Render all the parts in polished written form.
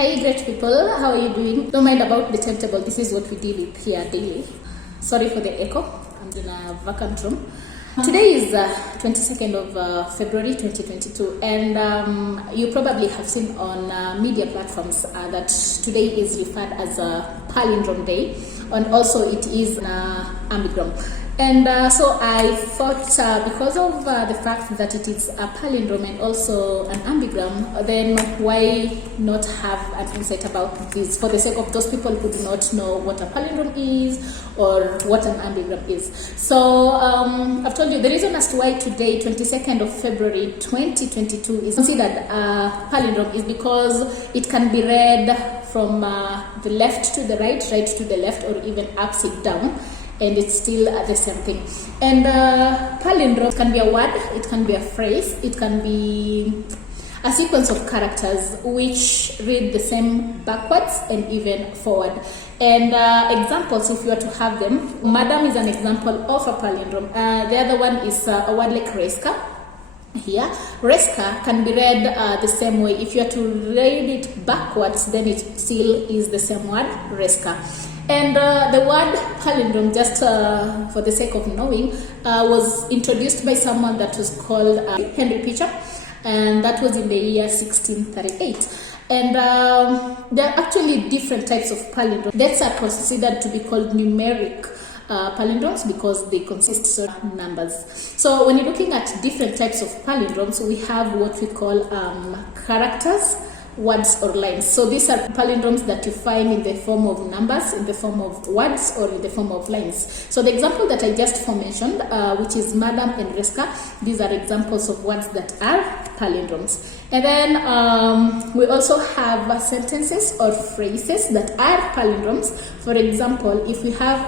Hi great people, how are you doing? Don't mind about the timetable, this is what we deal with here daily. Sorry for the echo, I'm in a vacant room. Today is 22nd of February 2022 and you probably have seen on media platforms that today is referred as a Palindrome Day, and also it is an ambigram. And so I thought because of the fact that it is a palindrome and also an ambigram, then why not have an insight about this for the sake of those people who do not know what a palindrome is or what an ambigram is. So I've told you the reason as to why today, 22nd of February 2022, is considered a palindrome is because it can be read from the left to the right, right to the left, or even upside down. And it's still the same thing. And palindrome can be a word, it can be a phrase, it can be a sequence of characters which read the same backwards and even forward. And examples, if you were to have them, madam is an example of a palindrome. The other one is a word like reska. Here, reska can be read the same way. If you are to read it backwards, then it still is the same word, reska. And the word palindrome, just for the sake of knowing, was introduced by someone that was called Henry Pitcher, and that was in the year 1638. And there are actually different types of palindromes. That's are considered to be called numeric palindromes because they consist of numbers. So when you're looking at different types of palindromes, we have what we call characters, words or lines. So these are palindromes that you find in the form of numbers, in the form of words, or in the form of lines. So the example that I just mentioned, which is madam and reska, these are examples of words that are palindromes. And then we also have sentences or phrases that are palindromes. For example, if we have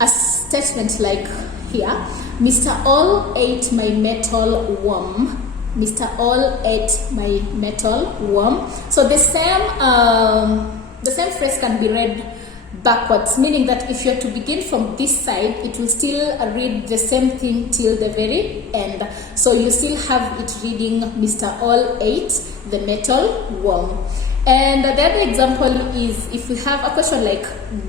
a statement like here, Mr. All ate my metal worm. Mr. All ate my metal worm. So the same phrase can be read backwards, meaning that if you are to begin from this side, it will still read the same thing till the very end. So you still have it reading Mr. All ate the metal worm. And the other example is if we have a question like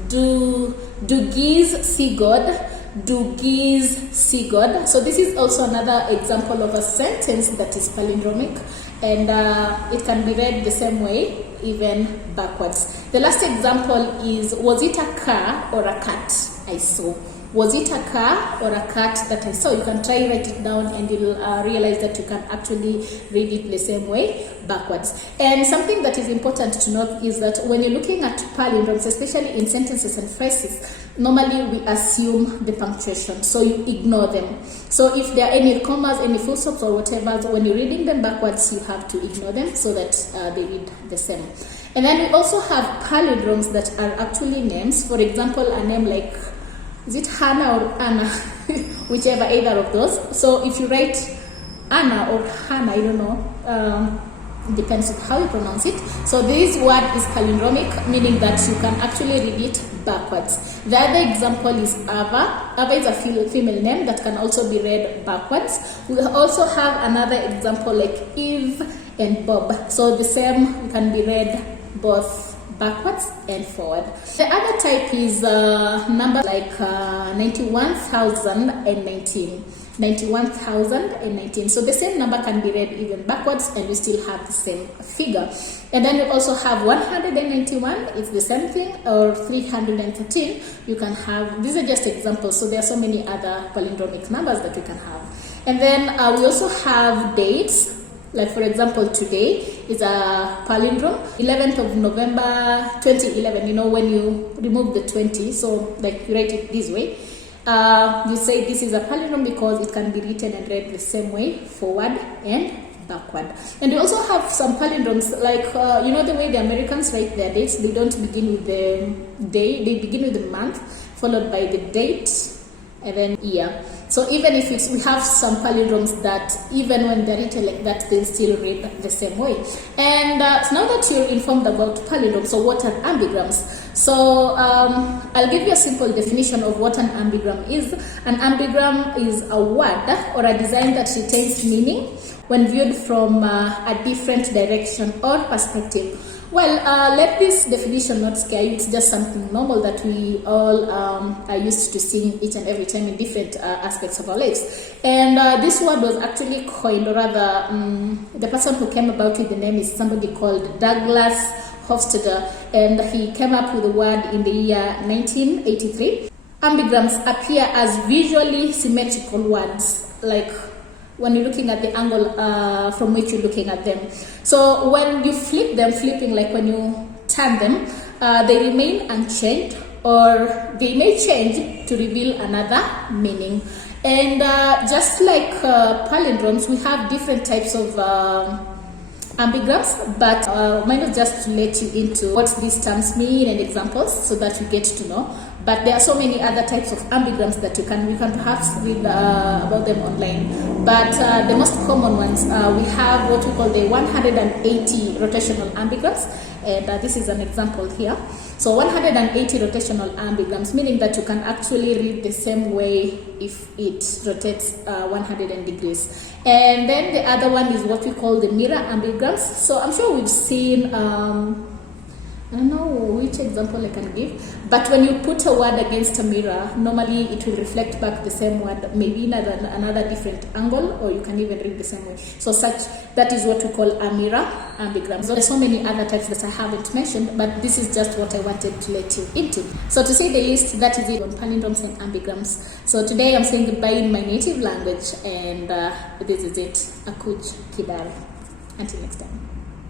do geese see God? Do geese see God? So this is also another example of a sentence that is palindromic, and it can be read the same way, even backwards. The last example is, was it a car or a cat I saw? Was it a car or a cat that I saw? You can try write it down and you'll realize that you can actually read it the same way, backwards. And something that is important to note is that when you're looking at palindromes, especially in sentences and phrases, normally we assume the punctuation, so you ignore them. So if there are any commas, any full stops or whatever, when you're reading them backwards, you have to ignore them so that they read the same. And then we also have palindromes that are actually names. For example, a name like, is it Hannah or Anna? Whichever, either of those. So if you write Anna or Hannah, I don't know, depends on how you pronounce it. So this word is palindromic, meaning that you can actually read it backwards. The other example is Ava. Ava is a female name that can also be read backwards. We also have another example like Eve and Bob. So the same can be read both backwards and forward. The other type is number like 91,019. 91,019. So the same number can be read even backwards and we still have the same figure. And then we also have 191, it's the same thing, or 313. You can have, these are just examples, so there are so many other palindromic numbers that you can have. And then we also have dates. Like for example, today is a palindrome, 11th of November 2011, you know, when you remove the 20, so like you write it this way. You say this is a palindrome because it can be written and read the same way, forward and backward. And we also have some palindromes, like, you know, the way the Americans write their dates, they don't begin with the day, they begin with the month, followed by the date, and then year. So even if we have some palindromes that even when they're written like that, they still read the same way. And so now that you're informed about palindromes, so what are ambigrams? So I'll give you a simple definition of what an ambigram is. An ambigram is a word or a design that retains meaning when viewed from a different direction or perspective. Well, let this definition not scare you. It's just something normal that we all are used to seeing each and every time in different aspects of our lives. And this word was actually coined, or rather, the person who came about with the name is somebody called Douglas Hofstadter, and he came up with the word in the year 1983. Ambigrams appear as visually symmetrical words, like when you're looking at the angle from which you're looking at them. So when you flip them, flipping like when you turn them, they remain unchanged, or they may change to reveal another meaning. And just like palindromes, we have different types of ambigrams, but mine is just to let you into what these terms mean and examples so that you get to know. But there are so many other types of ambigrams that you can perhaps read about them online. But the most common ones, we have what we call the 180 rotational ambigrams, and this is an example here. So 180 rotational ambigrams, meaning that you can actually read the same way if it rotates 100 degrees. And then the other one is what we call the mirror ambigrams. So I'm sure we've seen I don't know which example I can give, but when you put a word against a mirror, normally it will reflect back the same word, maybe in another different angle, or you can even read the same way. So that is what we call a mirror ambigram. So there's so many other types that I haven't mentioned, but this is just what I wanted to let you into. So to say the least, that is it on palindromes and ambigrams. So today I'm saying goodbye in my native language, and this is it. Akuj Kidari. Until next time.